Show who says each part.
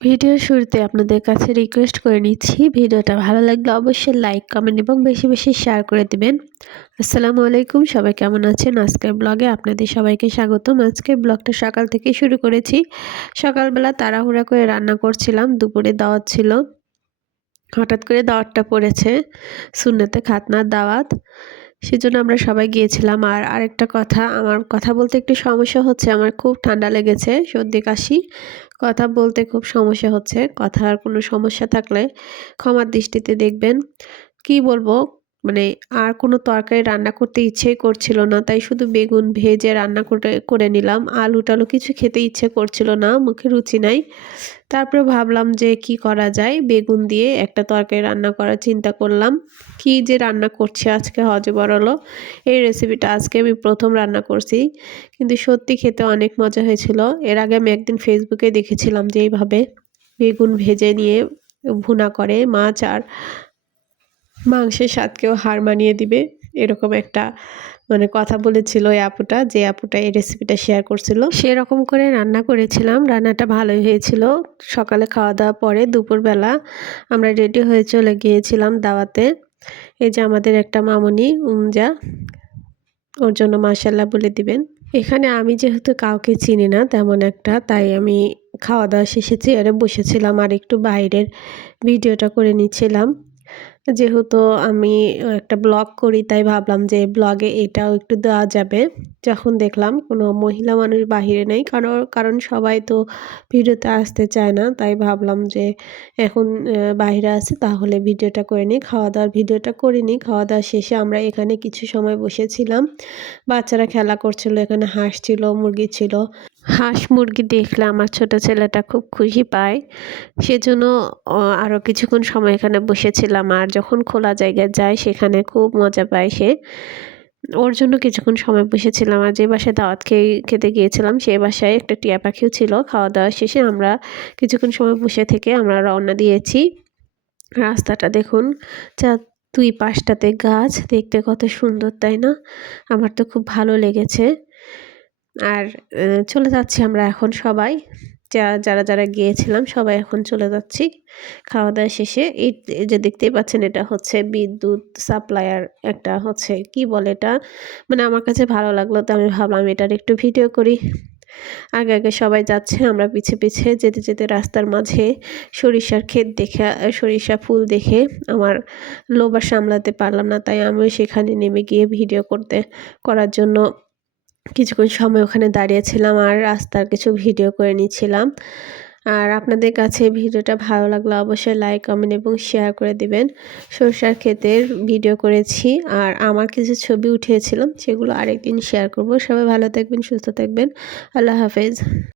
Speaker 1: Video শুরুতে আপনাদের কাছে রিকোয়েস্ট করে নিচ্ছি, ভিডিওটা ভালো লাগলে অবশ্যই লাইক কমেন্ট এবং বেশি বেশি শেয়ার করে দেবেন। আসসালামু আলাইকুম, সবাই কেমন আছেন? আজকের ব্লগে আপনাদের সবাইকে স্বাগতম। আজকের ব্লগটা সকাল থেকে শুরু করেছি। সকালবেলা তাড়াহুড়া করে রান্না করছিলাম, দুপুরে দাওয়াত ছিল। হঠাৎ করে দাওয়াতটা পড়েছে শূন্যতে খাতনার দাওয়াত। সেজন্য আমরা সবাই গিয়েছিলাম। আর আরেকটা কথা, আমার কথা বলতে একটু সমস্যা হচ্ছে, আমার খুব ঠান্ডা লেগেছে, সর্দি, কাশি। কথা বলতে খুব সমস্যা হচ্ছে কথার কোনো সমস্যা থাকলে ক্ষমার দৃষ্টিতে দেখবেন। কি বলব? মানে আর কোনো তরকারি রান্না করতে ইচ্ছেই করছিল না। তাই শুধু বেগুন ভেজে রান্না করে করে নিলাম। আলু টালু কিছু খেতে ইচ্ছে করছিল না, মুখে রুচি নাই। তারপরে ভাবলাম যে কি করা যায়? বেগুন দিয়ে একটা তরকারি রান্না করার চিন্তা করলাম। কি যে রান্না করছি আজকে হজে বড়লো এই রেসিপিটা আজকে আমি প্রথম রান্না করছি। কিন্তু সত্যি খেতে অনেক মজা হয়েছিল। এর আগে আমি একদিন ফেসবুকে দেখেছিলাম যে এইভাবে বেগুন ভেজে নিয়ে ভুনা করে মাছ আর মাংসের স্বাদকেও হার মানিয়ে দিবে। এরকম একটা মানে কথা বলেছিল এই আপুটা, যে আপুটা এই রেসিপিটা শেয়ার করছিল। সেরকম করে রান্না করেছিলাম। রান্নাটা ভালোই হয়েছিল। সকালে খাওয়া দাওয়া পরে দুপুরবেলা আমরা রেডি হয়ে চলে গিয়েছিলাম দাওয়াতে। এই যে আমাদের একটা মামনি, উমজা, ওর জন্য মাসাল্লাহ বলে দিবেন। এখানে আমি যেহেতু কাউকে চিনি না তেমন একটা, তাই আমি খাওয়া দাওয়া শেষে চেয়ারে বসেছিলাম আর একটু বাইরের ভিডিওটা করে নিচ্ছিলাম। যেহেতু আমি একটা ব্লগ করি, তাই ভাবলাম যে ব্লগে এটাও একটু দেওয়া যাবে। যখন দেখলাম কোনো মহিলা মানুষ বাহিরে নেই, কারণ কারণ সবাই তো ভিডিওতে আসতে চায় না, তাই ভাবলাম যে এখন বাহিরে আছে তাহলে ভিডিওটা করে নিই। খাওয়া দাওয়ার ভিডিওটা করে নিই খাওয়া দাওয়া শেষে আমরা এখানে কিছু সময় বসেছিলাম। বাচ্চারা খেলা করছিল, এখানে হাঁস ছিল মুরগি ছিল। হাঁস মুরগি দেখলে আমার ছোট ছেলেটা খুব খুশি পায়। সেজন্য আরও কিছুক্ষণ সময় এখানে বসেছিলাম আর যখন খোলা জায়গায় যায় সেখানে খুব মজা পায় সে। ওর জন্য কিছুক্ষণ সময় বসেছিলাম আর যে বাসায় দাওয়াত খেয়ে, খেতে গিয়েছিলাম সেই বাসায় একটা টিয়া পাখিও ছিল। খাওয়া দাওয়া শেষে আমরা কিছুক্ষণ সময় বসে থেকে আমরা রওনা দিয়েছি। রাস্তাটা দেখুন যা দুই পাশটাতে গাছ, দেখতে কত সুন্দর, তাই না? আমার তো খুব ভালো লেগেছে। আর চলে যাচ্ছি আমরা এখন সবাই। যারা যারা যারা গিয়েছিলাম সবাই এখন চলে যাচ্ছি খাওয়া দাওয়া শেষে। এই যে দেখতেই পাচ্ছেন এটা হচ্ছে বিদ্যুৎ সাপ্লায়ার একটা হচ্ছে, কি বলে এটা? মানে আমার কাছে ভালো লাগল তো আমি ভাবলাম এটার একটু ভিডিও করি। আগে আগে সবাই যাচ্ছে, আমরা পিছে পিছে যেতে যেতে রাস্তার মাঝে সরিষার ক্ষেত দেখে, সরিষা ফুল দেখে আমার লোবার সামলাতে পারলাম না। তাই আমিও সেখানে নেমে গিয়ে ভিডিও করতে, করার জন্য কিছুক্ষণ সময় ওখানে দাঁড়িয়েছিলাম আর রাস্তার কিছু ভিডিও করে নিয়েছিলাম আর আপনাদের কাছে ভিডিওটা ভালো লাগলে অবশ্যই লাইক কমেন্ট এবং শেয়ার করে দিবেন। সরষার ক্ষেতের ভিডিও করেছি আর আমার কিছু ছবি উঠিয়েছিলাম, সেগুলো আরেকদিন শেয়ার করব। সবাই ভালো থাকবেন, সুস্থ থাকবেন। আল্লাহ হাফেজ।